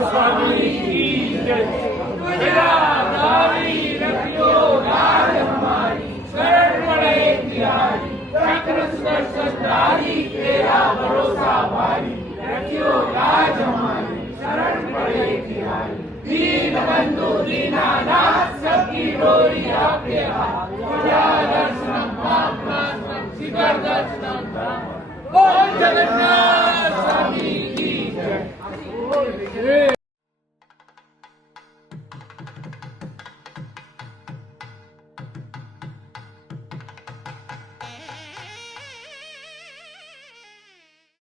स्वामी की जय। तुझ्या नावी रखियो लाज हमारी, शरण पड़े तिहारी, चक्र सुदर्शनधारी तेरा भरोसा भारी, रखियो लाज हमारी, शरण पड़े तिहारी। दीन बंधु दीनानाथ सबकी डोरी आपके हाथ, तुझा दर्शनम पापनाशनम शिखर दर्शनम धाम। बोल जगन्नाथ स्वामी